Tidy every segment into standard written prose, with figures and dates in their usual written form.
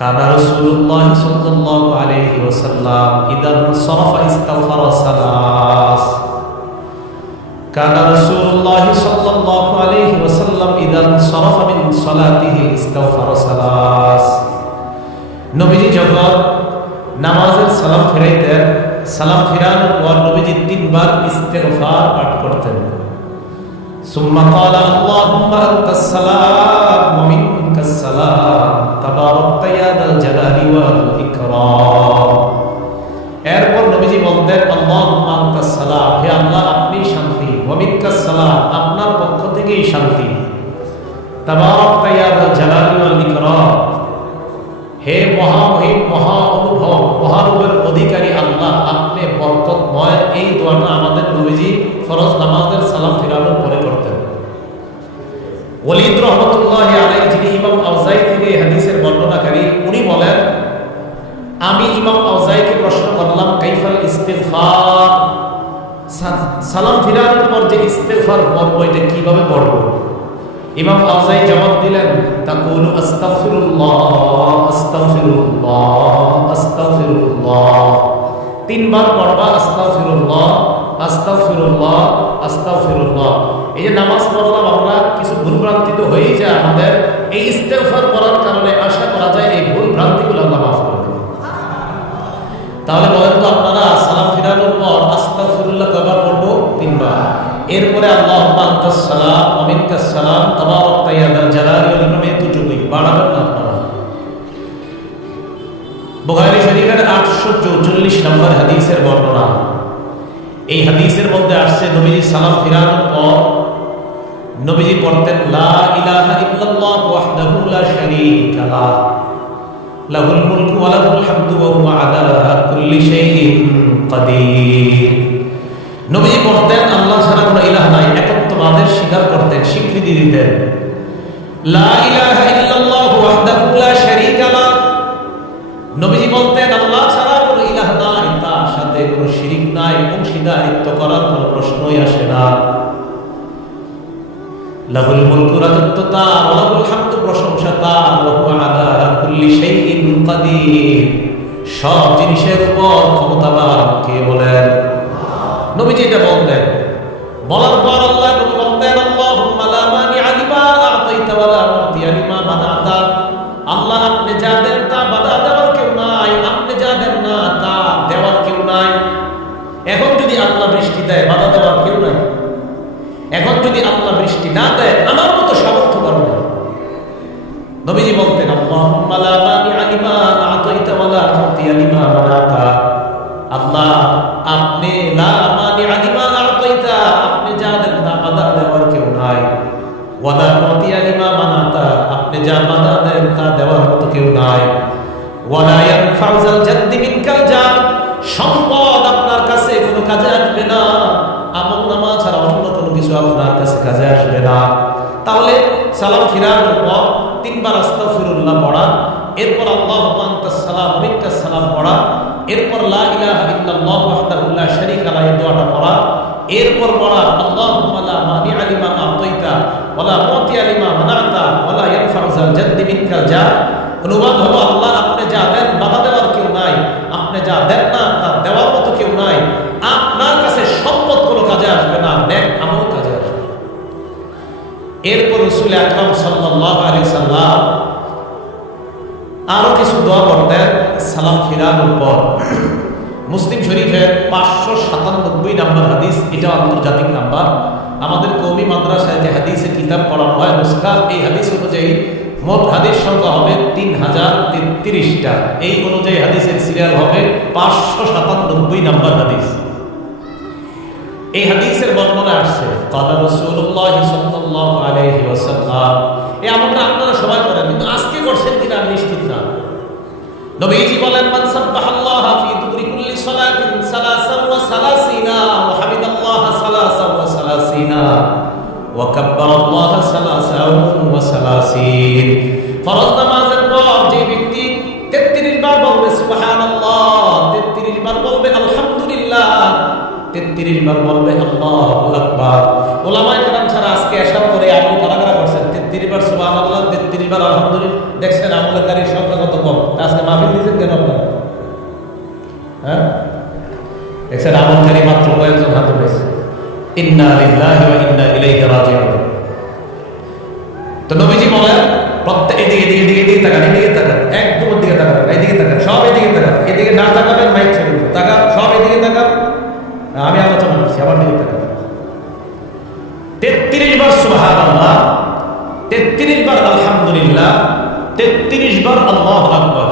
কানা রাসূলুল্লাহ সাল্লাল্লাহু আলাইহি ওয়াসাল্লাম ইযা সারাফা ইস্তাগফারা সালাস। কানা রাসূলুল্লাহ সাল্লাল্লাহু আলাইহি ওয়াসাল্লাম ইযা সারাফা মিন সালাতিহি ইস্তাগফারা সালাস। নবীজি যখন নামাজের সালাম ফিরাইতেন, সালাম ফিরানোর পর নবীজি তিনবার ইস্তিগফার পাঠ করতেন। সুম্মা ক্বালা আল্লাহুম্মা আনতাস সালাম ওয়া মিনকাস সালাম তাবারাকতা ইয়া যাল জালালি ওয়াল ইকরাম। এরপর নবীজি বলতেন আল্লাহুম্মা আনতাস সালাম, হে আল্লাহ আপনি শান্তি, ওয়া মিনকাস সালাম আপনার পক্ষ থেকেই শান্তি, তাবারাকতা ইয়া যাল জালালি ওয়াল ইকরাম, হে মহামহিম মহা অনুভব মহারূপের অধিকারী আল্লাহ আপনি বরকতময়। এই দোয়াটা আমাদের নবীজি ফরজ নামাজের সালাম ফিরানোর পরে করতেন। ওয়ালিদ রাহমাতুল্লাহি আলাইহি, যিনি ইমাম আওজাই থেকে হাদিসের বর্ণনাকারী, উনি বলেন আমি ইমাম আওজাইকে প্রশ্ন করলাম কাইফাল ইস্তিগফার, সালাম ফিরানোর পর যে ইস্তিগফার পড়ব এটা কিভাবে পড়ব? ইমাম আওজাই জবাব দিলেন তাকুলু আস্তাগফিরুল্লাহ আস্তাগফিরুল্লাহ আস্তাগফিরুল্লাহ, তিনবার পড়বা আস্তাগফিরুল্লাহ আস্তাগফিরুল্লাহ আস্তাগফিরুল্লাহ। এই যে নামাজ পড়লাম আমরা, কিছু ভুলভ্রান্তি তো হয়েই যায় আমাদের, এই ইস্তিগফার করার কারণে আশা করা যায় এই ভুলভ্রান্তিগুলো আল্লাহ মাফ করবে। তাহলে বলেন তো আপনারা সালাম ফিরানোর পর আস্তাগফিরুল্লাহ কয়বার পড়বো? তিনবার। এরপরে আল্লাহুম্মা আনতাস সালাম ওয়া মিনকাস সালাম তাবারাকতা ইয়া যাল জালালি ওয়াল ইকরাম, এতটুকুই, বাড়াবেন না আপনারা। বুখারী শরীফের 844 নম্বর হাদিসের বর্ণনা। এই হাদিসের মধ্যে আসছে নবীজি সালাম ফিরানোর পর নবীজি পড়তেন লা ইলাহা ইল্লাল্লাহ ওয়াহদাহু লা শারীকা লাহ লাহুল মুলকু ওয়া লাহুল হামদু ওয়া হুয়া আলা কুল্লি শাইইন কাদির। নবীজি পড়তেন আল্লাহ ছাড়া কোনো ইলাহ নাই, একত্ববাদের স্বীকার করতেন, স্বীকৃতি দিতেন। লা ইলাহা ইল্লাল্লাহ ওয়াহদাহু লা শারীকা লাহ, নবীজি বলতেন আল্লাহ ছাড়া কোনো ইলাহ নাই, তার সাথে কোনো শিরিক নাই, অংশীদারিত্ব করার কোনো প্রশ্নই আসে না। লাহুল মুলকু, রাজত্ব তার, ওয়া লাহুল হামদু, প্রশংসা তার, ওয়া হুয়া আলা কুল্লি শাইইন কাদির, সব জিনিসের উপর ক্ষমতাবান কে বলেন? নবীজি এটা বলতেন। বলার পর আল্লাহ নবী বলতেন আল্লাহুম্মা লা মানিআ লিমা আ'তাইতা ওয়া লা মু'তিয়া লিমা মানা'তা, আল্লাহ আপনি যা দেন তা বাধা দেওয়ার কেউ নাই, আপনি যা দেন না তা দেওয়ার কেউ নাই। এখন যদি আল্লাহ বৃষ্টি দেয় বাধা দেওয়ার কেউ নাই, এখন যদি আল্লাহ বৃষ্টি না দেয় আমার মতো সামর্থ্য করবে। নবীজি বলতেন আল্লাহুম্মা লা মানিআ লিমা আ'তাইতা ওয়া লা মু'তিয়া লিমা মানা'তা, আল্লাহ আপনি লা মানিআ লিমা আ'তাইতা, আপনি যা দেন তা বাধা দেওয়ার কেউ নাই, ওয়া লা মু'তিয়া লিমা মানা'তা, আপনি যা বাধা দেন তা দেওয়ার মতো কেউ নাই, ওয়া লা ইয়ানফা'ু যাল জাদ্দি মিনকাল জাদ, সম্পদ আপনার কাছে কোনো কাজে আসবে না, আমল নামা ছাড়া অন্য কোনো কিছু আপনার কাছে কাজে আসবে না। তাহলে সালাম ফিরানোর পর তিনবার আস্তাগফিরুল্লাহ পড়া, এরপর আল্লাহুম্মা আনতাস সালাম ওয়া মিনকাস সালাম পড়া, এরপর লা ইলাহা ইল্লাল্লাহ ওয়াহদাহু লা শারীকা লাহু এই দোয়াটা পড়া, এরপর পড়া আল্লাহুম্মা লা মানিআ লিমা আ'তাইতা ওয়া লা মু'তিয়া লিমা মানা'তা ওয়া লা ইয়ানফা'ু যাল জাদ্দি মিনকাল জাদ। অনুবাদ হলো আল্লাহ আপনি যা দেন বাধা দেওয়ার কেউ নাই, আপনি যা দেন না তা দেওয়ার মতো কেউ নাই, আপনার কাছে সম্পদ কোনো কাজে আসবে না, নেক আমল কাজে আসবে। এরপর রাসূল আকরাম সাল্লাল্লাহু আলাইহি সাল্লাম আরো কিছু দোয়া করতেন সালাম ফিরানোর পর। মুসলিম শরীফের 597 নম্বর হাদিস, এটা আন্তর্জাতিক নাম্বার। আমাদের কওমি মাদ্রাসায় যে হাদিসের কিতাব পড়ানো হয় নুসখা, এই হাদিস অনুযায়ী মোট হাদিস সংখ্যা হবে 3033টা। এই অনুযায়ী হাদিসের সিরিয়াল হবে 597 নম্বর হাদিস। এই হাদিসের বর্ণনা আসছে ক্বালা রাসূলুল্লাহ সাল্লাল্লাহু আলাইহি ওয়াসাল্লাম, এই আমলটা আপনারা সবাই করেন কিন্তু আজকে করছেন কিনা আমি নিশ্চিত না। নবীজি বলেন মান সাব্বাহাল্লাহ ফি দুবুরি কুল্লি সালাতিন সালাসান ওয়া সালাসিনা ওয়া হামিদাল্লাহ সালাসান ওয়া সালাসিনা ওয়া কাব্বারাল্লাহ সালাসান ওয়া সালাসিন। ফরজ নামাজের পর যে ব্যক্তি 33 বার বলবে সুবহানাল্লাহ, 33 বার বলবে আলহামদুলিল্লাহ, 33 বার বলবে আল্লাহু আকবার। উলামায়ে কেরাম ছাড়া আজকে এসব করে আমল কারা কারা করছেন? 33 বার সুবহানাল্লাহ, 33 বার আলহামদুলিল্লাহ। দেখছেন আমলকারীর সংখ্যা কত কম। দেখছেন আমলকারী মাত্র কয়েকজন হাত উঠেছে। ইন্না লিল্লাহি ওয়া ইন্না ইলাইহি রাজিউন। তো নবীজি বলেন প্রত্যেক এদিকে তাকান, এদিকে তাকান, একদম দিকে তাকান, এদিকে তাকান, সব এদিকে তাকান, এদিকে না তাকাবেন মাইক ছেড়ে দেবেন, তাকান, সব এদিকে তাকান, আমি আলোচনা করছি, আমার দিকে তাকান। 33 বার সুবহানাল্লাহ, 33 বার আলহামদুলিল্লাহ, 33 বার আল্লাহু আকবার।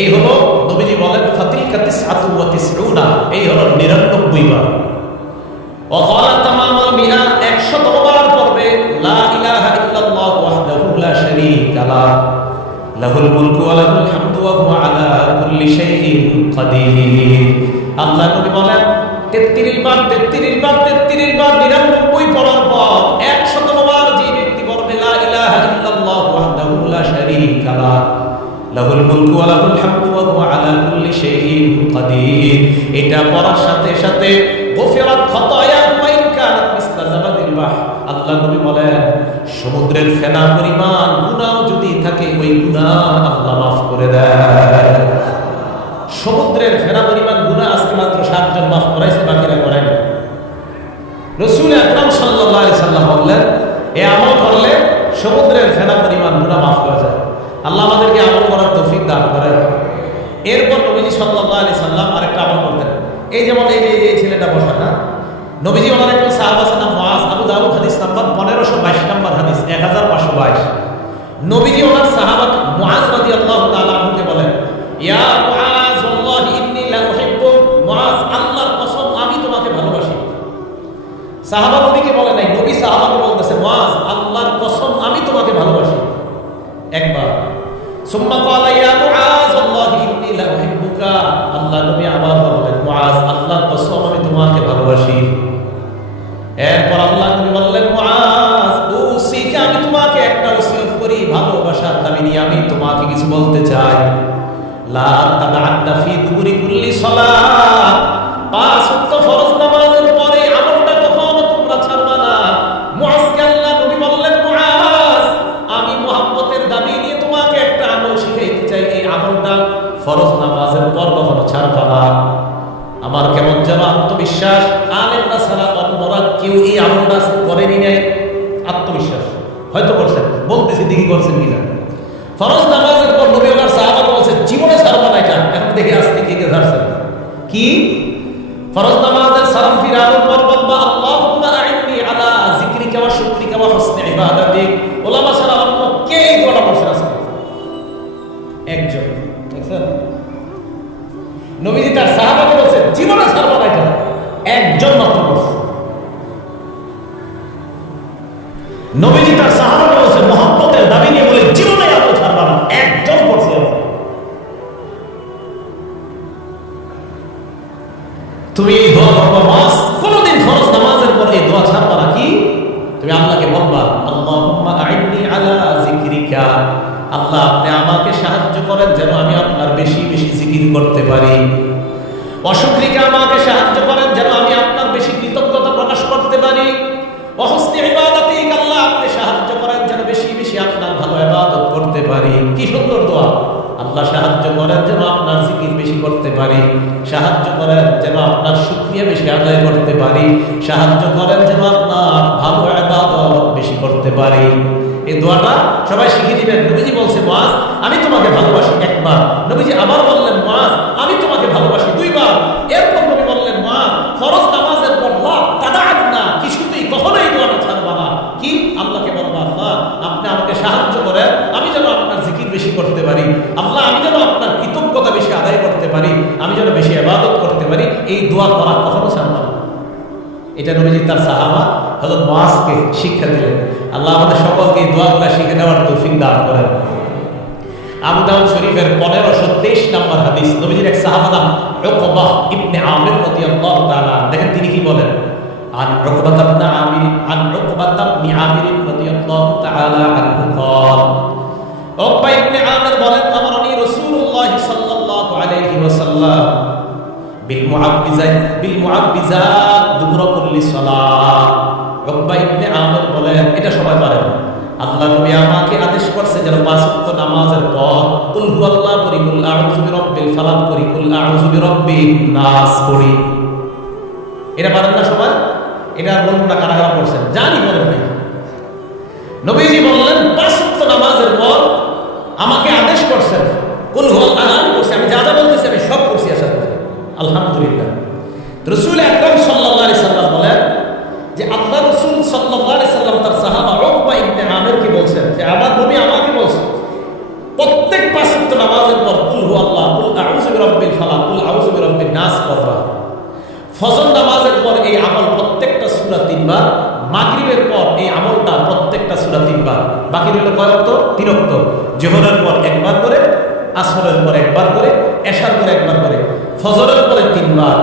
এই হলো নবীজি বলেন ফাতিলকা তিসআতু ওয়া তিসউনা, এই হলো 99 বার। ওয়াকালা তামামাল মিআ, 100 বার পড়বে লা ইলাহা ইল্লাল্লাহ ওয়াহদাহু লা শারীকা লাহ, লাহুল মুলকু ওয়া লাহুল হামদু ওয়া হুয়া আলা কুল্লি শাইইন কাদির। আল্লাহ নবী বলেন 33 বার 99 পড়ার পর 100 বার যে ব্যক্তি পড়বে লা ইলাহা ইল্লাল্লাহ ওয়াহদাহু লা শারীকা লাহ, লাহুল মুলকু ওয়া লাহুল হামদু ওয়া হুয়া আলা কুল্লি শাইইন কাদির, এটা পড়ার সাথে সাথে গফিরাত খাতায়া ওয়া ইন কানাত মিসলা যাবাদিল বাহর। আল্লাহ নবী বলেন সমুদ্রের ফেনা পরিমাণ গুনাহ যদি থাকে ওই গুনাহ আল্লাহ maaf করে দেয়। সমুদ্রের ফেনা পরিমাণ গুনাহ আজকে মাত্র 7 জন maaf করাইছে, বাকিরা করায়নি। রাসূল আকরাম সাল্লাল্লাহু আলাইহি সাল্লাম বললেন এই আমল করলে সমুদ্রের ফেনা পরিমাণ গুনাহ maaf করা যায়। আল্লাহ আমাদেরকে আমল করার তৌফিক দান করেন। এরপর নবীজি সাল্লাল্লাহু আলাইহি সাল্লাম আরেকটা আমল করতেন। এই যেমন এই যে ছেলেটা বসা না, নবীজি ওনার একজন সাহাবা আছে নাম মুআজ, আবু দাউদ হাদিস নাম্বার 1522 নম্বর হাদিস 1522। নবীজি ওনার সাহাবা মুআজ রাদিয়াল্লাহু তাআলা আনহুকে বলেন ইয়া মুআজ ওয়াল্লাহি ইন্নী লা উহিব্বুক, মুআজ আল্লাহর কসম আমি তোমাকে ভালোবাসি। সাহাবা নবীকে বলে নাই, নবী সাহাবাকে বলতেছে মুআজ আল্লাহর কসম আমি তোমাকে ভালোবাসি একবার। সুম্মা ক্বালা ইয়া মুআজ ওয়াল্লাহি ইন্নী লা উহিব্বুকা, আল্লাহ নবী আবার বললেন মুআজ আল্লাহর কসম আমি তোমাকে ভালোবাসি। এরপর আল্লাহ নবী বললেন মুআজ উসিকা, আমি তোমাকে একটা ওসিয়ত করি ভালোবাসার দাবি নিয়ে আমি তোমাকে কিছু বলতে চাই। লা তাদআন্না ফি দুবুরি কুল্লি সালাত, 5 ওয়াক্ত ফরজ নামাজের পরে আমলটা কখনো তোমরা ছাড়বা না। মুআজকে আল্লাহ নবী বললেন মুআজ আমি মুহাব্বতের দাবি নিয়ে তোমাকে একটা আমল শিখাইতে চাই, এই আমলটা ফরজ নামাজের পর কখনো ছাড়বা না। আমার কেমন যেন আত্মবিশ্বাস, আলেমরা ছাড়া অন্যরা কেউ এই আমলটা করেনি নাই। আত্মবিশ্বাস হয়তো করছেন, বলতেছি দেখি করছেন কিনা। ফরজ নামাজের পর নবী ওনার সাহাবাকে বলছেন জীবনে ছাড়বা না এটা। এখন দেখি আজকে কে ছাড়ছেন কি? ফরজ নামাজের সালাম ফিরানোর পর বলবা আল্লাহুম্মা আইন্নি আলা যিকরিকা ওয়া শুকরিকা ওয়া হুসনি ইবাদাতিক। ওলামা ছাড়া অন্য কে এই দোয়াটা পড়ছে আজকে? একজন। দেখছেন নবীজি তার সাহাবাকে বলছেন জীবনে ছাড়বা না এটা, একজন মাত্র বলছে। নবীজি তার সাহাবাকে বলছেন মুহাব্বতের দাবি নিয়ে বলে জীবনে আমল ছাড়বা না, একজন পড়ছে। তুমি এই দোয়া করবা মাস কোনদিন ফরজ নামাজের পর এই দোয়া ছাড়বা না। কি তুমি আল্লাহকে বলবা আল্লাহুম্মা আইন্নি আলা যিকরিকা, আল্লাহ আপনি আমাকে সাহায্য করেন যেন আমি আপনার বেশি বেশি জিকির করতে পারি। অশুকরিকা, আমাকে সাহায্য করেন যেন আমি আপনার বেশি কৃতজ্ঞতা প্রকাশ করতে পারি। ওয়াহুসনি ইবাদাতিক, আল্লাহ আপনি সাহায্য করেন যেন বেশি বেশি আপনার ভালো ইবাদত করতে পারি। কি সুন্দর দোয়া! আল্লাহ সাহায্য করেন যেন আপনার জিকির বেশি করতে পারি, সাহায্য করেন যেন আপনার শুকরিয়া বেশি আদায় করতে পারি, সাহায্য করেন যেন আপনার ভালো ইবাদত বেশি করতে পারি। এই দোয়াটা সবাই শিখে দিবেন। নবীজি বলছে মুআজ আমি তোমাকে ভালোবাসি একবার, নবীজি আবার বললেন মুআজ আমি তোমাকে ভালোবাসি 2 বার। এরপর নবী বললেন মুআজ ফরজ নামাজের পর লা তাদআন্না, কিছুতেই কখনোই এই দোয়াটা ছাড়বা না। কি আল্লাহকে বলবা আল্লাহ আপনি আমাকে সাহায্য করেন আমি যেন আপনার জিকির বেশি করতে পারি, আল্লাহ আমি যেন আপনার কৃতজ্ঞতা বেশি আদায় করতে পারি, আমি যেন বেশি ইবাদত করতে পারি। এই দোয়া করা কখনো ছাড়বা না। এটা নবীজি তার সাহাবা হযরত মুআজকে শিক্ষা দিলেন। আল্লাহ আমাদের সকলকে এই দোয়াগুলো শিখে নেওয়ার তৌফিক দান করেন। আবু দাউদ শরীফের 1523 নম্বর হাদিস, নবীজির এক সাহাবা নাম উকবা ইবনে আমির রাদিয়াল্লাহু তাআলা, দেখেন তিনি কি বলেন। عن عقبة بن عامر رضي الله تعالى عنه قال عقبة بن عامر বলেন আমারনি রাসূলুল্লাহ সাল্লাল্লাহু আলাইহি ওয়াসাল্লাম বিলমুআব্বিজাত দুবুরা কুল্লি সালাত। উকবা ইবনে আমির বলেন এটা সবাই পারেন, আল্লাহ নবী আমাকে আদেশ করছে যেন 5 ওয়াক্ত নামাজের পর কুল হুয়াল্লাহু পড়ি, কুল আউযু বিরাব্বিল ফালাক পড়ি, কুল আউযু বিরাব্বিন নাস পড়ি। এটা পারেন না সবাই? এটা বলবো না কারা কারা পড়ছেন, জানি বলেন নাই। নবীজি বললেন 5 ওয়াক্ত নামাজের পর আমাকে আদেশ করছেন, কুল হুয়াল্লাহু আহাদ করছি, আমি যা যা বলতেছি আমি সব করছি আশা করি আলহামদুলিল্লাহ। রাসূল আকরাম সাল্লাল্লাহু আলাইহি সাল্লাম বলেন যে আল্লাহ রাসূল সাল্লাল্লাহু আলাইহি সাল্লাম তার সাহাবা উকবা ইবনে আমিরকে বলছেন যে আমার নবী আমাকে বলছেন প্রত্যেক 5 ওয়াক্ত নামাজের পর কুল হুয়াল্লাহু, কুল আউযু বিরাব্বিল ফালাক, কুল আউযু বিরাব্বিন নাস পড়বা। ফজর নামাজের পর এই আমল প্রত্যেকটা সূরা 3 বার, মাগরিবের পর এই আমলটা প্রত্যেকটা সূরা 3 বার। বাকি রইল কয় ওয়াক্ত? 3 ওয়াক্ত। যোহরের পর একবার করে, আসরের পর একবার করে, এশার পর একবার করে, ফজরের পরে 3 বার,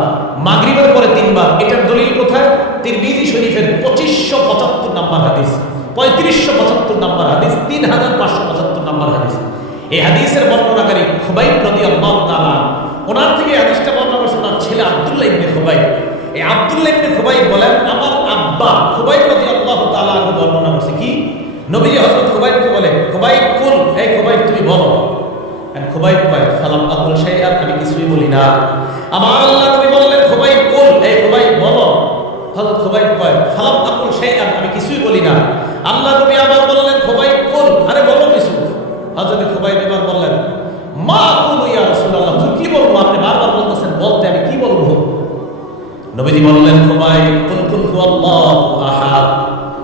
মাগরিবের পরে 3 বার। এটার দলিল কোথায়? তিরমিজি শরীফের 2575 নম্বর হাদিস, 3575 নম্বর হাদিস, 3575 নম্বর হাদিস। এই হাদিসের বর্ণনাকারী খুবাইব রাদিয়াল্লাহু তাআলা, ওনার থেকে হাদিসটা বর্ণনা করেছেন ওনার ছেলে আব্দুল্লাহ ইবনে খুবাইব। এই আব্দুল্লাহ ইবনে খুবাইব বলেন আমার আব্বা খুবাইব রাদিয়াল্লাহু তাআলা বর্ণনা করছে কি, নবীজি হযরত খুবাইবকে বলে, খুবাইব কুল, এই খুবাইব তুমি বলো। খুবাইব কয় ফালাম আকুল শাইআন, আমি কিছুই বলি না। আমার আল্লাহ নবী বললেন খুবাইব কুল, এই খুবাইব বলো। হযরত খুবাইব কয় ফালাম আকুল শাইআন, আমি কিছুই বলি না। আল্লাহ নবী আবার বললেন খুবাইব কুল, আরে বলো কিছু। হযরত খুবাইব এবার বললেন মা আকুলু ইয়া রাসূলুল্লাহ, হুজুর কি বলবো, আপনি বারবার বলতেছেন বলতে, আমি কি বলবো? নবীজি বললেন খুবাইব কুল কুল হুয়াল্লাহু আহাদ,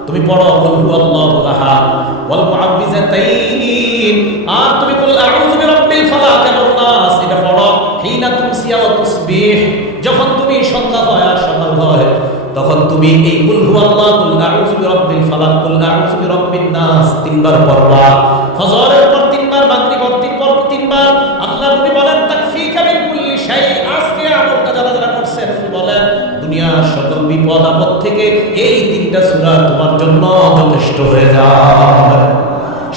তুমি পড়ো কুল হুয়াল্লাহু আহাদ ওয়াল মুআউযিযাতাইন, আর তুমি কুল আউযু বিরাব্বিল ফালাক ওয়ান নাস এটা পড়ো হিনা তুমসিয়া ওয়া তুসবিহ, যখন তুমি সন্ধ্যা হয় আর সকাল হয় তখন তুমি এই কুল হুয়াল্লাহু, কুল আউযু বিরাব্বিল ফালাক, কুল আউযু বিরাব্বিন নাস 3 বার পড়বা। ফজরের পর 3 বার, মাগরিবের পর 3 বার। আল্লাহ নবী বলেন তাকফিকা মিন কুল্লি শাই, আজকে আমলটা যারা যারা করছেন বলেন দুনিয়ার সকল বিপদ আপদ থেকে এই 3টা সূরা তোমার জন্য যথেষ্ট হয়ে যাবে।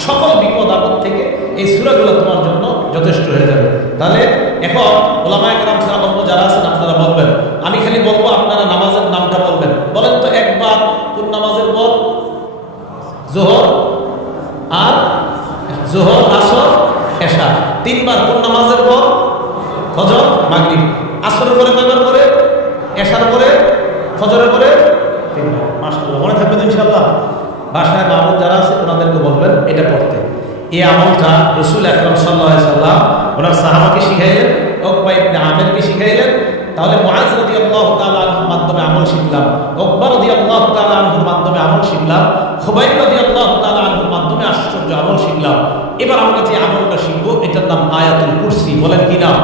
সকল বিপদ আপদ থেকে এই সূরাগুলো তোমার জন্য যথেষ্ট হয়ে যাবে। তাহলে এখন উলামায়ে কেরাম ছাড়া অন্য যারা আছেন আপনারা বলবেন, আমি খালি বলবো আপনারা নামাজের নামটা বলবেন। বলেন তো একবার কোন নামাজের পর? যোহর আর যোহর, আসর, এশা। 3 বার কোন নামাজের পর? ফজর, মাগরিব। আসরের পরে কয়বার করে? এশার পরে, ফজরের পরে 3 বার। মাশাআল্লাহ, মনে থাকবে তো ইনশাআল্লাহ। বাসায় মামুন যারা আছে ওনাদেরকে বলবেন এটা পড়তে। এই আমলটা রাসূল আকরাম সাল্লাল্লাহু আলাইহি সাল্লাম ওনার সাহাবাকে শিখাইলেন, উকবা ইবনে আমিরকে শিখাইলেন। তাহলে মুআজ রাদিয়াল্লাহু তাআলা আনহুর মাধ্যমে আমল শিখলাম, উকবা রাদিয়াল্লাহু তাআলা আনহুর মাধ্যমে আমল শিখলাম, খুবাইব রাদিয়াল্লাহু তাআলা আনহুর মাধ্যমে আশ্চর্য আমল শিখলাম। এবার আমরা যে আমলটা শিখবো এটার নাম আয়াতুল কুরসি। বলেন কি নাম?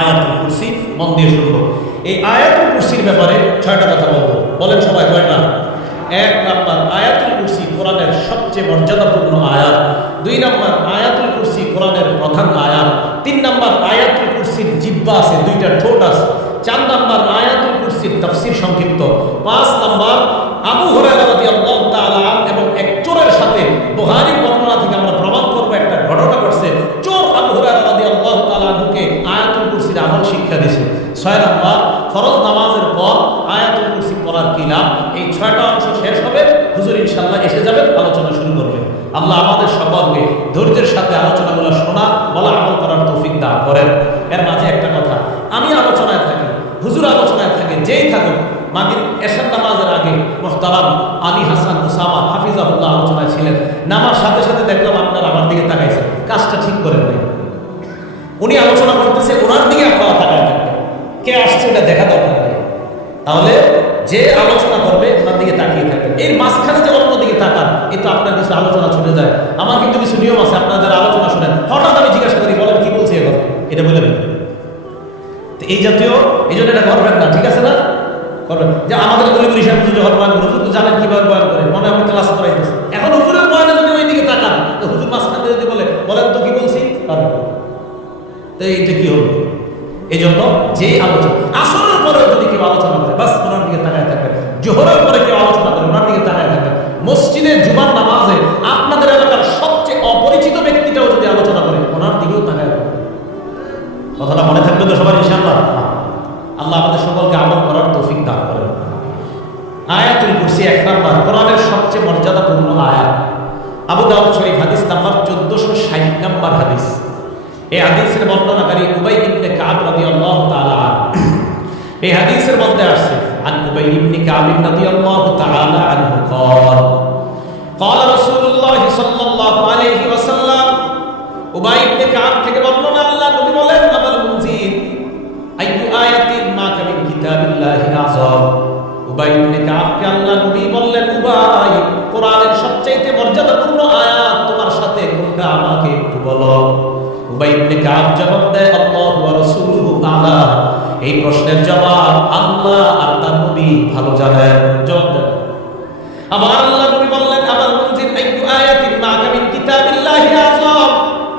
আয়াতুল কুরসি। মন দিয়ে শুনবো। এই আয়াতুল কুরসির ব্যাপারে 6টা কথা বলবো। বলেন সবাই কয়টা? 1 নাম্বার, আয়াতুল কুরসি কোরআনের সবচেয়ে মর্যাদাপূর্ণ আয়াত। 2 নাম্বার, আয়াতুল কুরসি কোরআনের প্রধান আয়াত। 3 নাম্বার, আয়াতুল কুরসির জিহ্বা আছে, 2টা ঠোঁট আছে। 4 নাম্বার, আয়াতুল কুরসির তাফসীর সংক্ষিপ্ত। 5 নাম্বার, আবু হুরায়রা রাদিয়াল্লাহু তাআলা এবং এক চোরের সাথে বুখারীর বর্ণনা থেকে আমরা প্রমাণ করব একটা ঘটনা ঘটছে। চোর আবু হুরায়রা রাদিয়াল্লাহু তাআলা আনহুকে আয়াতুল কুরসির আমল শিক্ষা দিয়েছে। 6 নাম্বার, ফরজ নামাজের পর আয়াতুল কুরসি পড়ার কি লাভ। এই 6টা অংশ শেষ হবে, হুজুর ইনশাআল্লাহ এসে যাবেন, আলোচনা শুরু করবেন। আল্লাহ আমাদের সকলকে ধৈর্যের সাথে আলোচনাগুলো শোনা, বলা, আমল করার তৌফিক দান করেন। এর মাঝে একটা কথা, আমি আলোচনায় থাকি, হুজুর আলোচনায় থাকে, যেই থাকুক, মাগরিব এশার নামাজের আগে মুহতারাম আলী হাসান উসামা হাফিজাহুল্লাহ আলোচনায় ছিলেন। নামার সাথে সাথে দেখলাম আপনারা আমার দিকে তাকাইছেন, কাজটা ঠিক করেন নাই। উনি আলোচনা করতেছে, ওনার দিকে আপনারা তাকায় থাকবেন। কে আসছে এটা দেখা দরকার নেই। তাহলে যে আলোচনা করবে ওনার দিকে তাকিয়ে থাকবেন। এর মাঝখানে যে অন্য দিকে তাকান, এই তো আপনার কিছু আলোচনা ছুটে যায়। আমার কিন্তু কিছু নিয়ম আছে, আপনারা যারা আলোচনা শোনেন হঠাৎ আমি জিজ্ঞাসা করি, বলেন কি বলছি এখন, এটা বলে দেবেন। তো এই জাতীয়, এই জন্য এটা করবেন না, ঠিক আছে না? করবেন যে আমাদের গরিবের হিসাবে হুজুর যখন বয়ান করে, হুজুর তো জানেন কিভাবে বয়ান করে, মনে আমি ক্লাস করাইতেছি। এখন হুজুরের বয়ানে যদি ওই দিকে তাকান, তো হুজুর মাঝখানে যদি বলেন তো কি বলছি, পারবেন। তো এইটা কি হলো? এই জন্য যে আলোচনা আসরের পরে যদি কেউ আলোচনা করে, বাস ওনার দিকে তাকায় থাকবেন। জোহরের পরে কেউ আলোচনা করে, ওনার দিকে তাকায় থাকবেন। মসজিদে জুমার নামাজে আপনাদের এলাকার সবচেয়ে অপরিচিত ব্যক্তিটাও যদি আলোচনা করে, ওনার দিকেও তাকায় থাকবেন। কথাটা মনে থাকবে তো সবার ইনশাআল্লাহ? আল্লাহ আমাদের সকলকে আমল করার তৌফিক দান করেন। আয়াতুল কুরসি 1 নাম্বার, কোরআনের সবচেয়ে মর্যাদাপূর্ণ আয়াত। আবু দাউদ শরীফ হাদিস নাম্বার 1460 নাম্বার হাদিস। এই হাদিসের বর্ণনাকারী উবাই ইবনে কাব রাদিয়াল্লাহু তাআলা আনহু। এই হাদিসের মধ্যে আসছে আন উবাই ইবনে কাব রাদিয়াল্লাহু তাআলা আনহু قال قال رسول الله صلى الله عليه وسلم উবাই ইবনে কাব থেকে বর্ণনা আল্লাহ নবী বলেন আবুল মুনজির আইয়ু আয়াতিন মা কামিন কিতাবিল্লাহি আযম। উবাই ইবনে কাবকে আল্লাহ নবী বললেন, উবাই, কোরআনের সবচেয়ে মর্যাদাপূর্ণ আয়াত তোমার সাথে কোনটা আমাকে একটু বলো। উবাই ইবনে কাব জবাব দেয়, আল্লাহু ওয়া রাসূলুহু আ'লা। এই প্রশ্নের জবাব আল্লাহ আর তার নবী ভালো জানেন। জবাব দেন। আবার আল্লাহ নবী বললেন, আবুল মুনজির আইয়ু আয়াতিন মা কামিন কিতাবিল্লাহি আযম।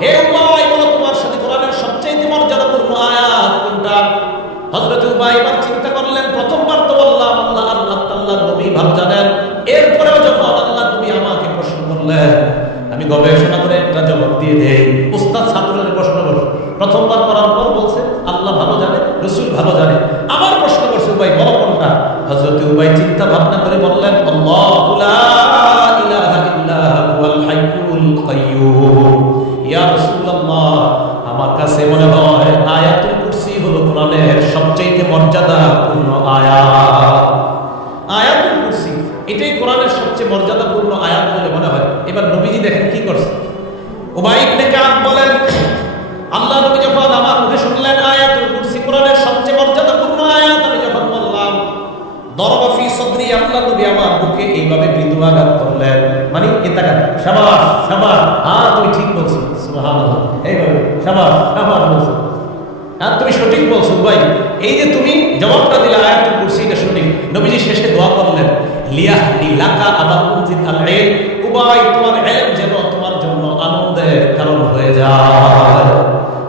হে উবাই, বলো তোমার সাথে কোরআনের সবচেয়ে মর্যাদাপূর্ণ আয়াত কোনটা? হযরত উবাই এবার চিন্তা করলেন, প্রথমবার তো বললাম আল্লাহ আল্লাহর নবী ভালো জানেন, এরপরেও যখন আল্লাহ নবী আমাকে প্রশ্ন করলেন আমি গবেষণা করে একটা জবাব দিয়ে দেই। উস্তাদ ছাত্রদের প্রশ্ন করছে, প্রথমবার করার পর বলছে আল্লাহ ভালো জানে, রাসূল ভালো জানে, আবার প্রশ্ন করছে উবাই বলো কোনটা? হযরত উবাই চিন্তা ভাবনা করে বললেন, আল্লাহু লা ইলাহা ইল্লা হুয়াল হাইয়ুল কাইয়্যুম। ইয়া রাসূলুল্লাহ, আমার কাছে মনে হয় আয়াতুল কুরসি হলো কোরআনের সবচেয়ে মর্যাদাপূর্ণ আয়াত। আয়াতুল কুরসি এটাই কোরআনের সবচেয়ে মর্যাদাপূর্ণ আয়াত বলে মনে হয়। এবার নবীজি দেখেন কি করছে। উবাই ইবনে কাব বলেন, আল্লাহ নবী যখন আমার মুখে শুনলেন আয়াতুল কুরসি কোরআনের সবচেয়ে মর্যাদাপূর্ণ আয়াত, আমি যখন বললাম দরবা ফি সদরি, আল্লাহ নবী আমার বুকে এইভাবে মৃদু আঘাত করলেন। মানে এটাকা শাবাশ শাবাশ, তুমি ঠিক বলছো, সুবহানাল্লাহ, এইভাবে শাবাশ শাবাশ বলছো, তুমি সঠিক বলছো ভাই। এই যে তুমি জবাবটা দিলে আয়াতুল কুরসি, এটা সঠিক। নবীজি শেষে দোয়া করলেন, লিয়াহদি লাকা আবুল মুনজির আল ইলম। উবাই, তোমার ইলম যেন তোমার জন্য আনন্দের কারণ হয়ে যায়,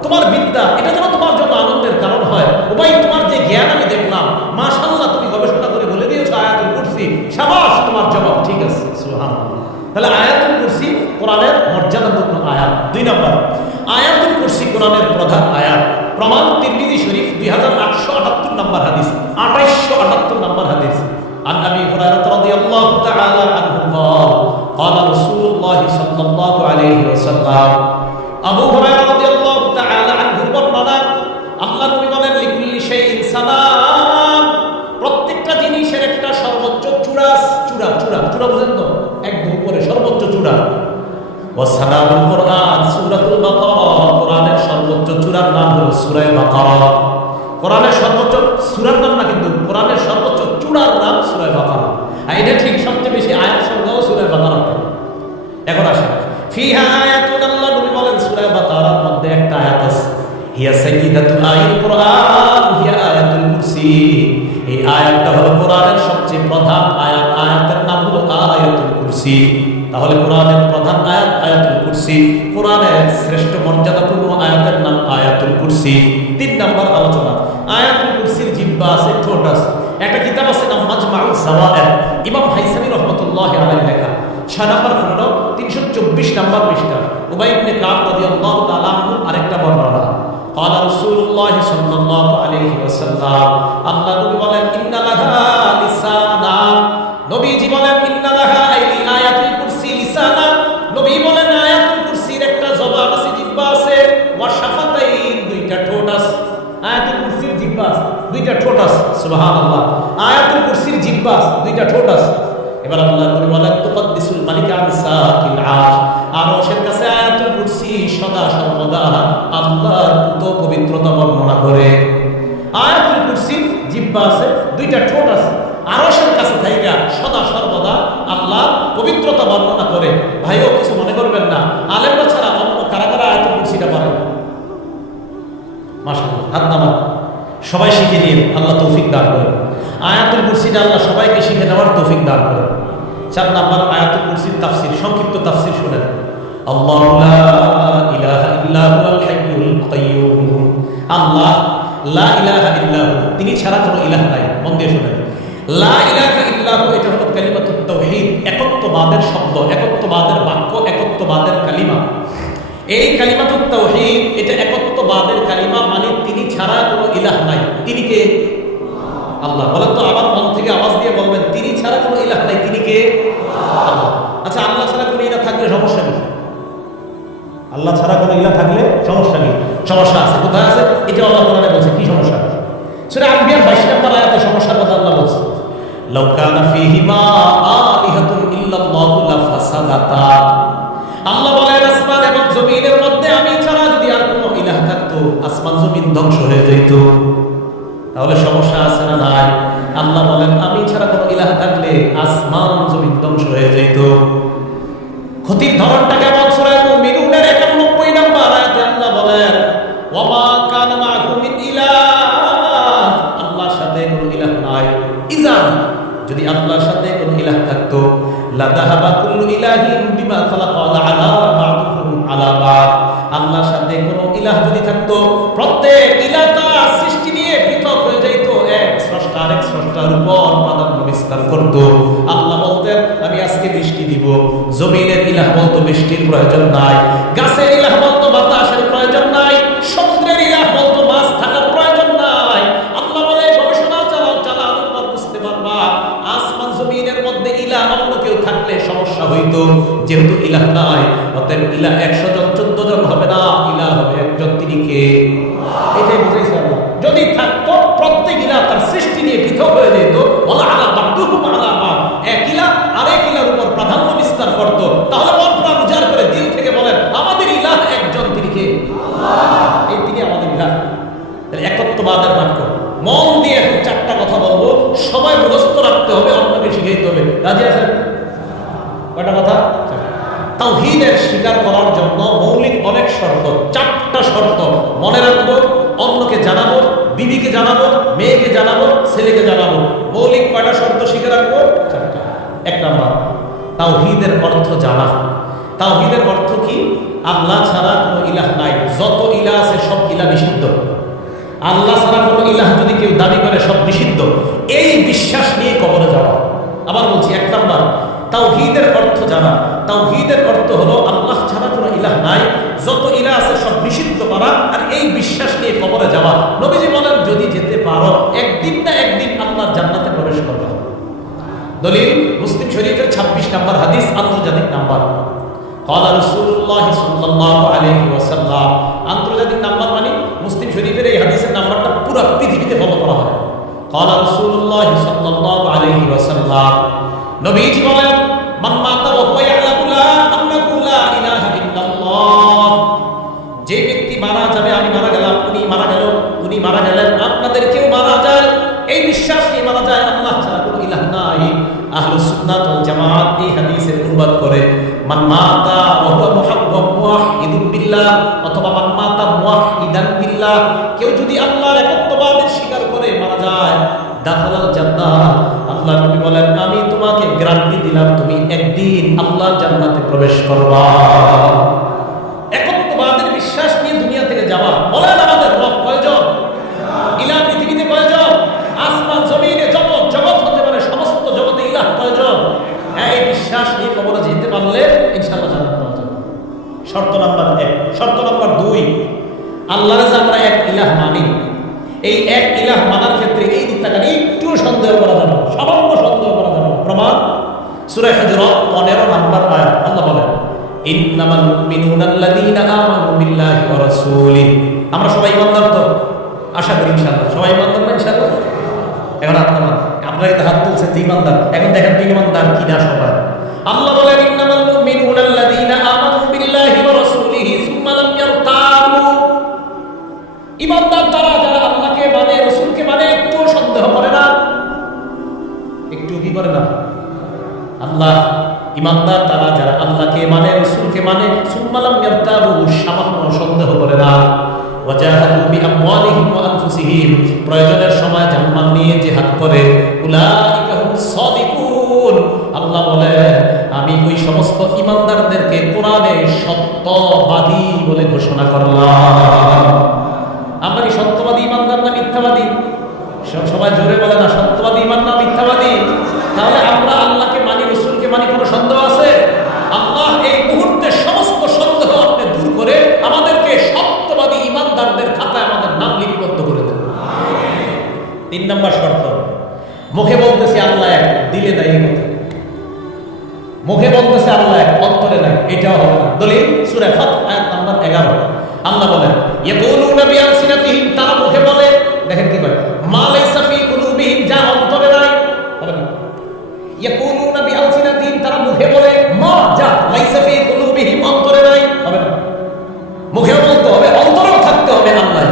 তোমার বিদ্যা এটা যেন তোমার জন্য আনন্দের কারণ হয়। উবাই, তোমার যে জ্ঞান আমি দেখলাম, মাশাআল্লাহ, তুমি গবেষণা করে বলে দিয়েছো আয়াতুল কুরসি, শাবাশ, তোমার জবাব ঠিক আছে, সুবহানাল্লাহ। তাহলে আয়াতুল কুরসি কোরআনের মর্যাদাপূর্ণ আয়াত। 2 নম্বর, আয়াতুল কুরসি কোরআনের প্রধান আয়াত। প্রমাণ তিরমিজি শরীফ 2878 নম্বর হাদিস, 2878 নম্বর হাদিস। عن ابي هريره رضي الله تعالى عنه قال قال رسول الله صلى الله عليه وسلم আবু হুরায়রা রাদিয়াল্লাহু তাআলা আনহু বর্ণনা, আল্লাহ নবী বলেন, লিকুল্লি শাইইন সালাম। প্রত্যেকটা জিনিসের একটা সর্বোচ্চ চূড়া, চূড়া চূড়া চূড়া বুঝেন তো, একদম উপরে সর্বোচ্চ চূড়া। ওয়া সালামুল কুরআন, সূরাতুল বাকারা, কোরআনের সর্বোচ্চ চূড়ার নাম হলো সূরা বাকারা। কোরআনের সর্বোচ্চ সূরার নাম না, কিন্তু কোরআনের সর্বোচ্চ চূড়ার নাম সূরা বাকারা। আর এটা ঠিক সবচেয়ে বেশি আয়াত সংখ্যাও সূরা বাকারা। এখন আসেন, ফিহা আয়াতুন, আল্লাহ নবী বলেন সূরা বাকারার মধ্যে একটা আয়াত আছে, হিয়া সাইয়্যিদাতুল আয়াতুল কুরআন হিয়া আয়াতুল কুরসি। এই আয়াতটা হলো কোরআনের সবচেয়ে প্রধান আয়াত, আয়াতের নাম হলো আয়াতুল কুরসি। তাহলে কোরআনের প্রধান আয়াত আয়াতুল কুরসি, কোরআনের শ্রেষ্ঠ মর্যাদাপূর্ণ আয়াতের নাম আয়াতুল কুরসি। 3 নম্বর আলোচনা, আয়াতুল কুরসির জিহ্বা আছে, ঠোঁট আছে। একটা কিতাব আছে নাম মাজমাউল যাওয়ায়েদ, ইমাম হাইসামি রাহমাতুল্লাহি আলাইহি লেখা, 6 নম্বর খণ্ড 324 নম্বর পৃষ্ঠা। উবাই ইবনে কাব রাদিয়াল্লাহু তাআলা আনহু আরেকটা বর্ণনা, قال رسول الله صلى الله عليه وسلم, আল্লাহ নবী বলেন, ইন্না লাহা লিসানা। নবীজি বলেন, ইন্না লাহা আয়াতুল কুরসি লিসানা। নবী বলেন, আয়াতুল কুরসির একটা জবান আছে, জিহ্বা আছে, ওয়া শাফাতাইন, 2টা ঠোঁট আছে। আয়াতুল কুরসির জিহ্বা আছে, 2টা ঠোঁট আছে, সুবহানাল্লাহ। আয়াতুল কুরসির জিহ্বা আছে, 2টা ঠোঁট আছে। এবার আল্লাহ নবী বলেন, তুকদ্দিসুল মালিকা আন সাকিল আরশ, আরশের কাছে আয়াতুল কুরসি সদা সর্বদা আল্লাহর পুত পবিত্রতা বর্ণনা করে। আয়াতুল কুরসির জিহ্বা আছে, 2টা ঠোঁট আছে, আরশের কাছে থাইকা সদা সর্বদা আল্লাহ পবিত্রতা বর্ণনা করে। ভাইও কিছু মনে করবেন না, আলেমরা ছাড়া অন্য কারা কারা আয়াতুল কুরসিটা পারে? মাশাআল্লাহ, হাত নামান, সবাই শিখে নিন, আল্লাহ তৌফিক দান করেন। আয়াতুল কুরসিটা আল্লাহ সবাইকে শিখে নেওয়ার তৌফিক দান করেন। 4 নম্বর, আয়াতুল কুরসির তাফসীর, সংক্ষিপ্ত তাফসীর শুনেন। আল্লাহু লা ইলাহা ইল্লা হুয়াল হাইয়ুল কাইয়্যুম। আল্লাহ লা ইলাহা ইল্লা হু, তিনি ছাড়া কোনো ইলাহ নাই। মন দিয়ে শুনেন, লা ইলাহা ইল্লা হু, এটা হলো কালিমাতুত তাওহীদ, একত্ববাদের শব্দ, একত্ববাদের বাক্য, একত্ববাদের কালিমা। এই কালিমাতুত তাওহীদ, এটা একত্ববাদের কালিমা, মানে তিনি ছাড়া কোনো ইলাহ নাই। তিনি কে? আল্লাহ। বলেন তো, আবার মন থেকে আওয়াজ দিয়ে বলবেন, তিনি ছাড়া কোনো ইলাহ নাই, তিনি কে? আল্লাহ। আচ্ছা, আল্লাহ ছাড়া কোনো ইলাহ থাকলে সমস্যা নেই, আল্লাহ ছাড়া কোনো ইলাহ থাকলে সমস্যা নেই। সমস্যা আছে, কোথায় আছে? এটা আল্লাহ কোরআনে বলছে। কি সমস্যা? সূরা আনবিয়ার 22 নম্বর আয়াতে সমস্যার কথা আল্লাহ বলছে, লাউ কানা ফীহিমা আলিহাতুন ইল্লাল্লাহু লাফাসাদাতা। আল্লাহ বলেন আসমান এবং জমিনের মধ্যে আমি ছাড়া যদি আর কোনো ইলাহ থাকতো, আসমান জমিন ধ্বংস হয়ে যেত। তাহলে সমস্যা আছে না নাই? আল্লাহ বলেন আমি ছাড়া কোনো ইলাহ থাকলে আসমান জমিন ধ্বংস হয়ে যেত। ক্ষতির ধরনটা কেমন? সূরা মুমিনুনের 91 নম্বর আয়াতে আল্লাহ বলেন ওয়ামা কানা মা'হু মিন ইলাহ, আল্লাহর সাথে কোনো ইলাহ নাই। ইযান যদি আল্লাহর সাথে কোনো ইলাহ থাকতো, লাযাহাবা কুল্লু ইলাহিন বিমা খালাকা আলা বা'দুহুম আলা বা'দ। আল্লাহর সাথে কোনো ইলাহ যদি থাকতো, প্রত্যেক ইলাহ তার সৃষ্টি নিয়ে পৃথক হয়ে যেত, এক স্রষ্টা আরেক স্রষ্টার উপর প্রাধান্য বিস্তার করত। আল্লাহ বলতেন আমি আজকে বৃষ্টি দিব, জমিনের ইলাহ বলতো বৃষ্টির প্রয়োজন নাই, গাছের ইলাহ বলতো বাতাসের প্রয়োজন নাই, সমুদ্রের ইলাহ বলতো মাছ থাকার প্রয়োজন নাই। আল্লাহ বলে গবেষণা চালাও, চালানোর পর বুঝতে পারবা আসমান জমিনের মধ্যে ইলাহ অন্য কেউ থাকলে সমস্যা হইতো। যেহেতু ইলাহ নাই, অতএব ইলাহ 100 জন 14 জন হবে না, ইলাহ হবে একজন, তিনি কে? এটাই বুঝাইছে আল্লাহ। যদি থাকতো প্রত্যেক ইলাহ তার সৃষ্টি নিয়ে পৃথক হয়ে যেত, ওয়ালা আলা বা'দুহুম আলা বা'দ, এক ইলাহ আরেক ইলাহর উপর প্রাধান্য বিস্তার করত, তাহলে মন প্রাণ উজাড় করে দিল থেকে বলেন আমাদের ইলাহ একজন, তিনি কে? আল্লাহ। এই তিনি আমাদের ইলাহ। একত্ববাদের বাক্য মন দিয়ে এখন 4টা কথা বলবো, সবাই মুখস্থ রাখতে হবে, অন্যকে শিখাইতে হবে। রাজি আছেন? কয়টা কথা? তাওহীদের স্বীকার করার জন্য মৌলিক অনেক শর্ত, 4টা শর্ত মনে রাখবো, অন্যকে জানাবো, বিবিকে জানাবো, মেয়েকে জানাবো, ছেলেকে জানাবো। মৌলিক কয়টা শর্ত শিখে রাখবো? 4টা। 1 নাম্বার, তাওহীদের অর্থ জানা। তাওহীদের অর্থ কি? আল্লাহ ছাড়া কোনো ইলাহ নাই, যত ইলাহ আছে সব ইলাহ নিষিদ্ধ। আল্লাহ ছাড়া কোনো ইলাহ যদি কেউ দাবি করে সব নিষিদ্ধ, এই বিশ্বাস নিয়ে কবরে যাওয়া। আবার বলছি, 1 নাম্বার তাওহীদের অর্থ জানা। তাওহীদের অর্থ হলো আল্লাহ ছাড়া কোনো ইলাহ নাই, যত ইলাহ আছে সব নিষিদ্ধ করা, আর এই বিশ্বাস নিয়ে কবরে যাওয়া। নবীজি বলেন যদি যেতে পারো একদিন না একদিন আল্লাহর জান্নাতে প্রবেশ করবে। দলিল মুসলিম শরীফের 26 নম্বর হাদিস, আন্তর্জাতিক নাম্বার। قال رسول الله صلى الله عليه وسلم, আন্তর্জাতিক নাম্বার মানে মুসলিম শরীফের এই হাদিসের নাম্বারটা পুরো পৃথিবীতে ফলো করা হয়। قال رسول الله صلى الله عليه وسلم, নবীজি বলেন মান মাতা ওয়া হুয়া ইয়ালামু লা আন্নাহু লা ইলাহা ইল্লাল্লাহ, যে ব্যক্তি মারা যাবে, আমি মারা গেলাম, উনি মারা গেল, উনি মারা গেলেন, আপনাদের কেউ মারা যায়, এই বিশ্বাস নিয়ে মারা যায় আল্লাহ ছাড়া কোনো ইলাহ নাই। আহলুস সুন্নাত ওয়াল জামাত এই হাদিসের অনুবাদ করে মান মাতা ওয়া হুয়া মুওয়াহহিদুন বিল্লাহ, অথবা মান মাতা মুওয়াহহিদান বিল্লাহ, কেউ যদি আল্লাহর একত্ববাদের স্বীকার করে মারা যায়, দাখালাল জান্নাহ। আল্লাহ নবী বলেন আমি তোমাকে গ্যারান্টি দিলাম তুমি একদিন আল্লাহর জান্নাতে প্রবেশ করবা। একত্ববাদের বিশ্বাস নিয়ে দুনিয়া থেকে যাওয়া। বলেন আমাদের রব কয়জন? ইলাহ পৃথিবীতে কয়জন? আসমান জমিনে যত জগৎ হতে পারে সমস্ত জগতে ইলাহ কয়জন? এই বিশ্বাস নিয়ে কবরে যেতে পারলে ইনশাআল্লাহ জান্নাত পাওয়া যাবে। শর্ত নাম্বার 1। শর্ত নাম্বার 2, আল্লাহর যে আমরা এক ইলাহ মানি, এই এক ইলাহ মানার ক্ষেত্রে এই দিকটাকে একটু সন্দেহ করা যাবে, সামান্য সন্দেহ করা যাবে। প্রমাণ সূরা হুজুরাত 15 নম্বর আয়াত, আল্লাহ বলেন ইন্নামাল মুমিনুনা আল্লাযীনা আমানু বিল্লাহি ওয়া রাসূলিহি। আমরা সবাই ঈমানদার তো? আশা করি ইনশাআল্লাহ সবাই ঈমানদার না? ইনশাআল্লাহ। এখন আপনারা এই হাত তুলছেন যে ঈমানদার, এখন দেখেন তো ঈমানদার কিনা সবাই। আল্লাহ বলেন ইন্নামাল মুমিনুনা আল্লাযীনা আমানু বিল্লাহি ওয়া রাসূলিহি সুম্মা লাম ইয়ারতাবু। ঈমানদার তারা যারা আল্লাহকে মানে, রাসূলকে মানে, একটু সন্দেহ করে না, একটু কি করে না? আল্লাহ ঈমানদার তারা যারা আল্লাহকে মানে, রাসূলকে মানে, সুম্মা লাম ইয়ারতাবু, সামান্য সন্দেহ করে না, ওয়াজাহাদু বিআমওয়ালিহিম ওয়া আনফুসিহিম, প্রয়োজনের সময় জানমাল নিয়ে জিহাদ করে, উলাইকা হুমুস সাদিকুন। আল্লাহ বলে আমি ওই সমস্ত ঈমানদারদেরকে কোরআনে সত্যবাদী বলে ঘোষণা করলাম। আমরা কি সত্যবাদী ঈমানদার না মিথ্যাবাদী? সবাই জোরে বলে না সত্যবাদী ঈমান না মিথ্যাবাদী? তাহলে আমরা আল্লাহকে মানি, রাসূলকে মানি, কোনো সন্দেহ আছে? আল্লাহ এই মুহূর্তে সমস্ত সন্দেহ আপনি দূর করে আমাদেরকে সত্যবাদী ঈমানদারদের খাতায় আমাদের নাম লিপিবদ্ধ করে দেন। 3 নম্বর শর্ত, মুখে বলতেছি আল্লাহ এক, দিলে নাই। মুখে বলতেছে আল্লাহ এক, অন্তরে নাই, এটাও হবে না। দলিল সূরা ফাত আয়াত নাম্বার 11, আল্লাহ বলেন ইয়াকুলু ইয়াকুলুনা বিআলসিনাতিহিম, তারা মুখে বলে, দেখেন কি কয়, মা লাইসা ফি কুলুবিহিম, যা অন্তরে নাই, হবে না। ইয়াকুলুনা বিআলসিনাতিহিম, তারা মুখে বলে, মা যা লাইসা ফি কুলুবিহিম, অন্তরে নাই, হবে না। মুখেও বলতে হবে, অন্তরেও থাকতে হবে আল্লাহ।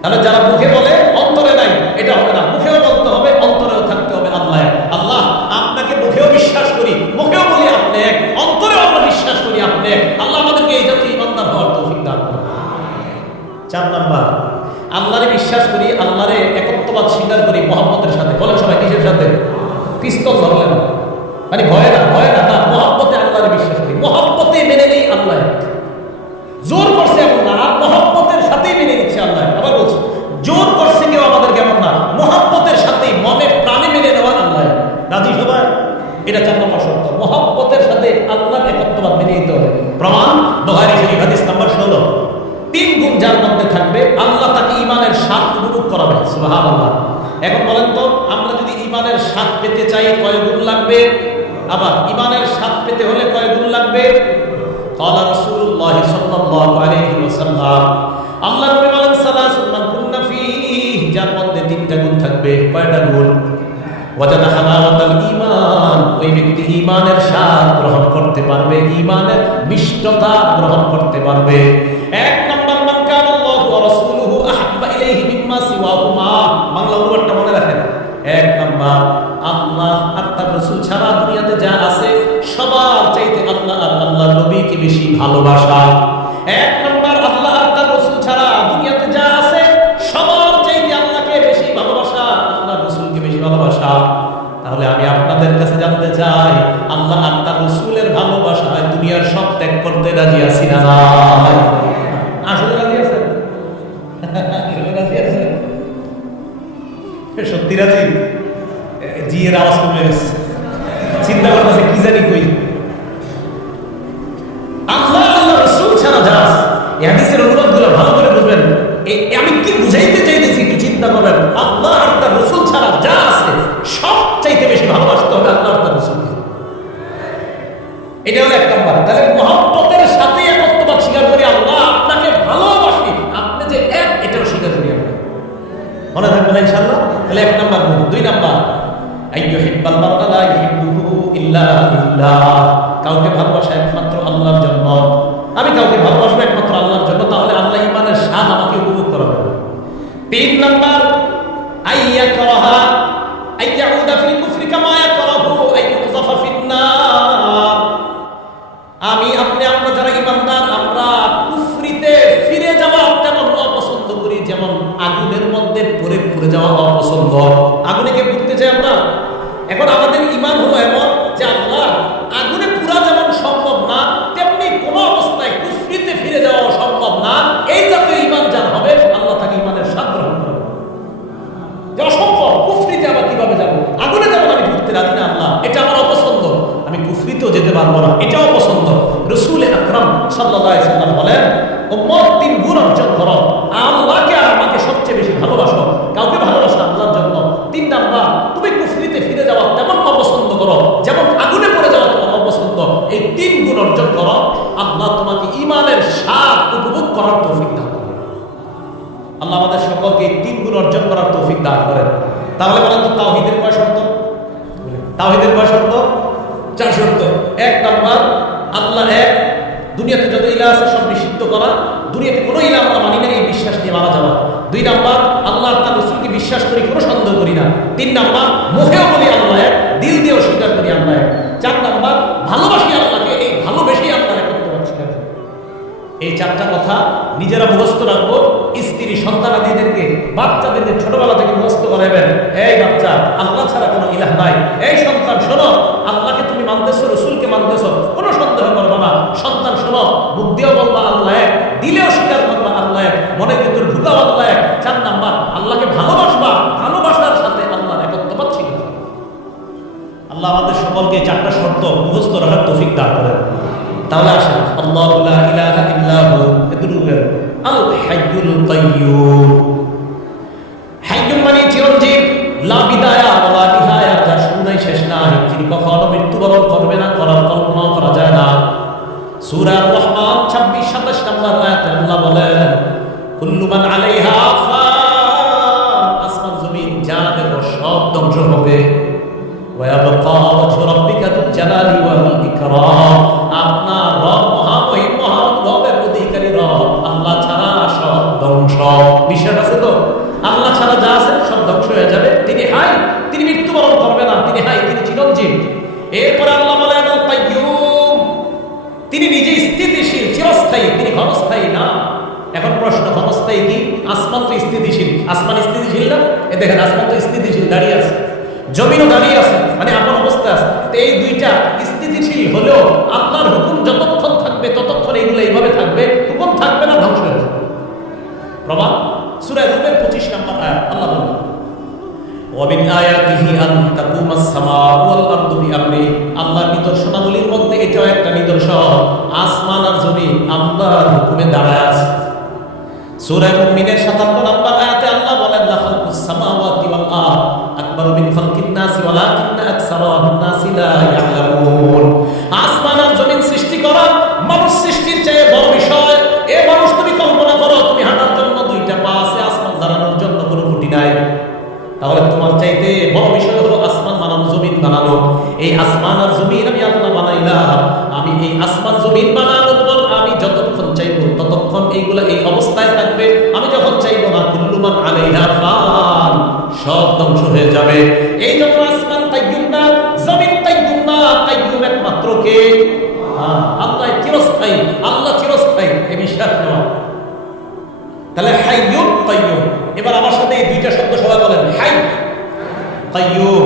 তাহলে যারা মুখে বলে অন্তরে নাই, এটা হবে না। মুখেও বলতে হবে, অন্তরেও থাকতে হবে আল্লাহ। আল্লাহ, আপনাকে মুখেও বিশ্বাস করি, মুখেও বলি আপনি এক, অন্তরেও আমরা বিশ্বাস করি আপনি এক। আল্লাহ আমাদেরকে এই জাতীয় ঈমানদার হওয়ার তৌফিক দান করুন। 4 নাম্বার, আল্লাহরে বিশ্বাস করি, আল্লাহরে একত্ববাদ স্বীকার করি মহব্বতের সাথে। বলেন সবাই কিসের সাথে? পিস্তল ধরলেন, মানে ভয় না, ভয় না, না, মহব্বতে আল্লাহরে বিশ্বাস করি, মহব্বতে মেনে নেই আল্লাহ। জোর করছে এমন না, আর মহব্বতের সাথেই মেনে নিচ্ছে আল্লাহ। আবার বলছি, জোর করছে কেউ আমাদের কেমন না, মহব্বতের সাথেই মনে প্রাণে মেনে নেওয়া আল্লাহ। রাজি সবাই? এটা 4 নম্বর শর্ত, মহব্বতের সাথে আল্লাহর একত্ববাদ মেনে নিতে হবে। প্রমাণ বুখারী শরীফ হাদিস নাম্বার 16। 3 গুণ যার মধ্যে থাকবে, আল্লাহ তাকে ঈমানের স্বাদ উপভোগ করাবে। সুবহানাল্লাহ। এখন বলেন তো, আমরা যদি ঈমানের স্বাদ পেতে চাই কয় গুণ লাগবে? আবার ঈমানের স্বাদ পেতে হলে কয় গুণ লাগবে? قال رسول الله صلى الله عليه وسلم, আল্লাহ নবী বলেন, সালাসুন মান কুন্না ফীহি, যার মধ্যে 3টা গুণ থাকবে। কয়টা গুণ? ওয়াজাদা হালাওয়াতাল ঈমান, ওই ব্যক্তি ঈমানের স্বাদ গ্রহণ করতে পারবে, ঈমানের মিষ্টতা গ্রহণ করতে পারবে। 1 নাম্বার, মান কানা আল্লাহু ওয়া রাসূলুহু আহাব্বা ইলাইহি মিম্মা সিওয়াহুমা। বাংলা অনুবাদটা মনে রাখেন। 1 নাম্বার, আল্লাহ আর তার রাসূল ছাড়া দুনিয়াতে যা আছে সবার চাইতে আল্লাহ আর আল্লাহর নবীকে বেশি ভালোবাসা। 1 নাম্বার, আল্লাহ আর তার রাসূল ছাড়া দুনিয়াতে যা আছে সবার চাইতে আল্লাহকে বেশি ভালোবাসা, আল্লাহর রাসূলকে বেশি ভালোবাসা। তাহলে আমি আপনাদের কাছে জানতে চাই, আল্লাহ আর তার রাসূলের ভালোবাসায় দুনিয়ার সব ত্যাগ করতে রাজি আছি না? আসলে রাজি আছেন? আসলে রাজি আছেন? সত্যি রাজি? জিয়ের আওয়াজ কমে গেছে, চিন্তা করতেছে কি জানি কই। আল্লাহ আল্লাহ রাসূল ছাড়া যা আছে, এই হাদিসের অনুবাদগুলো ভালো করে বুঝবেন। আমি কি বুঝাইতে চাইতেছি একটু চিন্তা করবেন। আল্লাহ আর তার রাসূল ছাড়া যা আছে সব চাইতে বেশি ভালোবাসতে হবে আল্লাহ আর তার রাসূলকে। এটা হলো 1 নাম্বার। তাহলে মহব্বতের সাথে একত্ববাদ স্বীকার করি, আল্লাহ আপনাকে ভালোবাসি, আপনি যে এক, এটাও স্বীকার করি আমরা। মনে থাকবে না ইনশাআল্লাহ? তাহলে 1 নাম্বার গুণ। 2 নাম্বার, আইয়ুহিব্বাল মার'a লা ইউহিব্বুহু ইল্লা লিল্লাহ, কাউকে ভালোবাসা একমাত্র আল্লাহর জন্য। আমি কাউকে ভালোবাসবো একমাত্র আল্লাহর জন্য, তাহলে আল্লাহ ঈমানের স্বাদ আমাকে উপভোগ করাবে। 3 নাম্বার, আইয়াকরাহা আইয়াউদা ফিল কুফরি কামা ইয়াকরাহু আইয়ুযফা ফিন নার। আমি আপনি আমরা যারা ঈমানদার, আমরা কুফরিতে ফিরে যাওয়া তেমন অপছন্দ করি যেমন আগুনের মধ্যে পড়ে পড়ে যাওয়া অপছন্দ। আগুনে কে পুড়তে চাই আমরা? এখন আমাদের ঈমান হলো এমন যে আল্লাহ আগুনে পুরা যেমন সম্ভব না, তেমনি কোনো অবস্থায় কুফরিতে ফিরে যাওয়া সম্ভব না। এই জাতীয় ঈমান যার হবে, আল্লাহ তাকে ঈমানের স্বাদ গ্রহণ করবে। যে অসম্ভব, কুফরিতে আবার কিভাবে যাব? আগুনে যেমন আমি ঢুকতে রাজি না আল্লাহ, এটা আমার অপছন্দ, আমি কুফরিতেও যেতে পারবো না, এটাও অপছন্দ। রাসূল আকরাম সাল্লাল্লাহু আলাইহি ওয়াসাল্লাম বলেন, উম্মত 3 গুণ অর্জন করো, আল্লাহকে আর আমাকে সবচেয়ে বেশি ভালোবাসো, কাউকে ভালোবাসো আল্লাহর জন্য। 3 নাম্বার, তুমি কুফরিতে ফিরে যাওয়া তেমন অপছন্দ করো যেমন আগুনে পড়ে যাওয়া তোমার অপছন্দ। এই 3 গুণ অর্জন করো, আল্লাহ তোমাকে ঈমানের স্বাদ উপভোগ করার তৌফিক দান করেন। আল্লাহ আমাদের সকলকে এই 3 গুণ অর্জন করার তৌফিক দান করেন। তাহলে বলেন তো, তাওহীদের কয় শর্ত? তাওহীদের কয় শর্ত? 4 শর্ত। 1 নাম্বার, আল্লাহ এক, দুনিয়াতে যত ইলাহ আছে সব নিষিদ্ধ করা, দুনিয়াতে কোনো ইলাহ আমরা মানি না, এই বিশ্বাস নিয়ে মারা যাওয়া। 2 নাম্বার, আল্লাহ তার রাসূলকে বিশ্বাস করি, কোনো সন্দেহ করি না। 3 নাম্বার, মুখেও বলি আল্লাহ এক, দিল দিয়েও স্বীকার করি আল্লাহ এক। 4 নাম্বার, ভালোবাসি আল্লাহকে, এই ভালোবেসেই আল্লাহর একত্ববাদ স্বীকার করি। এই 4টা কথা নিজেরা মুখস্থ রাখবো, স্ত্রী সন্তানাদিদেরকে, বাচ্চাদেরকে ছোটবেলা থেকে মুখস্থ করাবেন। এই বাচ্চা, আল্লাহ ছাড়া কোনো ইলাহ নাই। এই সন্তান শোনো, আল্লাহকে তুমি মানতেছো, রাসূলকে মানতেছো, কোনো সন্দেহ করবে না। সন্তান শোনো, মুখ দিয়েও বলবা আল্লাহ এক, দিলেও স্বীকার করবা আল্লাহ এক, মনের ভিতর ঢুকাও আল্লাহ এক। 4 নাম্বার, আল্লাহকে ভালোবাসবা, ভালোবাসার সাথে আল্লাহর একত্ববাদ স্বীকার করবা। আল্লাহ আমাদের সকলকে 4টা শর্ত মুখস্থ রাখার তৌফিক দান করেন। তাহলে আসেন, আল্লাহু লা ইলাহা ইল্লা হু, আল হাইয়ুল কাইয়্যুম। হাইয়্যুম মানে চিরঞ্জীব, লা বিদায়া ওয়া লা নিহায়া, যার শুরু নাই শেষ নাই, যিনি কখনো মৃত্যুবরণ করবে না, করার কল্পনাও করা যায় না। সূরা রহমান 26-27 নম্বর আয়াতে আল্লাহ বলেন, কুল্লু মান আলাইহা ফান, আসমান জমিন যা দেখো সব ধ্বংস হবে। ওয়া ইয়াবকা ওয়াজহু রাব্বিকা যুল জালালি ওয়াল ইকরাম, আপনার রব মহামহিম মহান রবের অধিকারী রব, আল্লাহ ছাড়া সব ধ্বংস। বিশ্বাস আছে তো? আল্লাহ ছাড়া যা আছে সব ধ্বংস হয়ে যাবে। তিনি হাই, তিনি মৃত্যুবরণ করবে না, তিনি হাই, তিনি চিরঞ্জীব। এরপর আল্লাহ বলেন আল কাইয়্যুম, তিনি নিজে স্থিতিশীল, চিরস্থায়ী, তিনি ক্ষণস্থায়ী না। এখন প্রশ্ন, ক্ষণস্থায়ী কি? আসমান তো স্থিতিশীল, আসমান স্থিতিশীল না? এ দেখেন আসমান তো স্থিতিশীল, দাঁড়িয়ে আছে, জমিনও দাঁড়িয়ে আছে, মানে আপন অবস্থা আছে। তো এই দুইটা স্থিতিশীল হলেও আল্লাহর হুকুম যতক্ষণ থাকবে ততক্ষণ এইগুলো এইভাবে থাকবে, হুকুম থাকবে না, ধ্বংস হয়ে যাবে। প্রমাণ সূরা রূমের 25 নম্বর আয়াত, আল্লাহ বলেন ওয়াবিন আয়াতিহি আন তাকুমাস সামাউ ওয়াল আরদু বিআমরিহি, আল্লাহর নিদর্শনাবলীর মধ্যে এটাও একটা নিদর্শন, আসমান আর জমিন আল্লাহর হুকুমে দাঁড়ায় আছে। সূরা মুমিনের 57 নম্বর আয়াতে আল্লাহ বলেন লা খালকুস সামাওয়াতি ওয়াল আরদ আকবারু মিন খালকিন নাস ওয়ালাকিন্না আকসারাহুন নাসি লা ইয়ালামুন, আসমান আর জমিন সৃষ্টি করা মানুষ সৃষ্টির চেয়ে বড় বিষয়। এ মানুষ, তুমি কল্পনা করো, তুমি হাঁটার জন্য দুইটা পা আছে, আসমান দাঁড়ানোর জন্য কোনো খুঁটি নাই। তাহলে তোমার চাইতে বড় বিষয় হলো আসমান বানানো, জমিন বানানো। এই আসমান আর জমিন আমি আল্লাহ বানাইলাম, আমি এই আসমান জমিন বানানোর পর আমি যতক্ষণ চাইবো ততক্ষণ এইগুলা এই অবস্থায় থাকবে, আমি যখন চাইবো না কুল্লু মান আলাইহা ফান, সব ধ্বংস হয়ে যাবে। এই জন্য আসমান কাইয়্যুম না, জমিন কাইয়্যুম না, কাইয়্যুম একমাত্র কে? আল্লাহ চিরস্থায়ী, আল্লাহ চিরস্থায়ী, এই বিশ্বাস নেওয়া। তাহলে হাইয়ুন কাইয়্যুম। এবার আমার সাথে এই দুইটা শব্দ সবাই বলেন, হাই কাইয়্যুম।